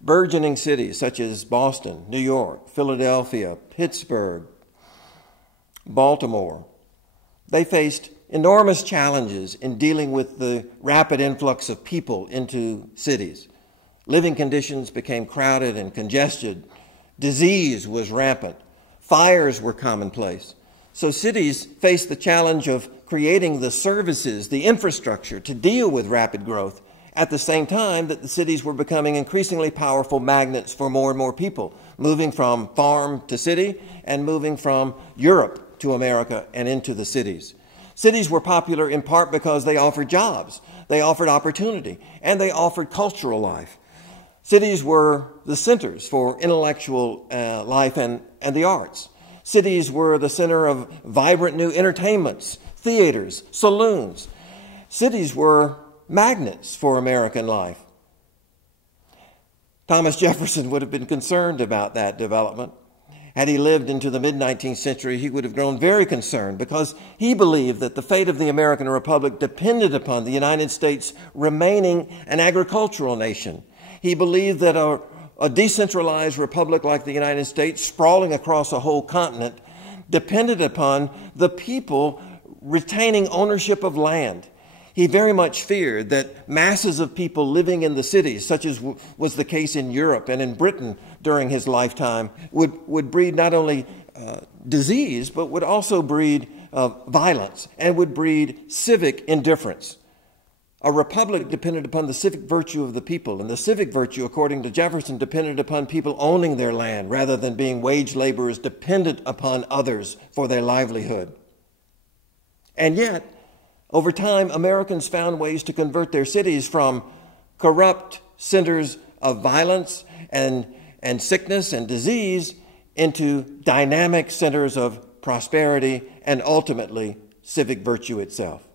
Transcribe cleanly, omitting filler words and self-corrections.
Burgeoning cities such as Boston, New York, Philadelphia, Pittsburgh, Baltimore, they faced enormous challenges in dealing with the rapid influx of people into cities. Living conditions became crowded and congested. Disease was rampant. Fires were commonplace. So cities faced the challenge of creating the services, the infrastructure to deal with rapid growth at the same time that the cities were becoming increasingly powerful magnets for more and more people, moving from farm to city and moving from Europe to America and into the cities. Cities were popular in part because they offered jobs, they offered opportunity, and they offered cultural life. Cities were the centers for intellectual life and the arts. Cities were the center of vibrant new entertainments, theaters, saloons. Cities were magnets for American life. Thomas Jefferson would have been concerned about that development. Had he lived into the mid-19th century, he would have grown very concerned because he believed that the fate of the American Republic depended upon the United States remaining an agricultural nation. He believed that a decentralized republic like the United States, sprawling across a whole continent, depended upon the people retaining ownership of land. He very much feared that masses of people living in the cities, such as was the case in Europe and in Britain during his lifetime, would breed not only disease, but would also breed violence and would breed civic indifference. A republic depended upon the civic virtue of the people, and the civic virtue, according to Jefferson, depended upon people owning their land rather than being wage laborers dependent upon others for their livelihood. And yet, over time, Americans found ways to convert their cities from corrupt centers of violence and sickness and disease into dynamic centers of prosperity and ultimately civic virtue itself.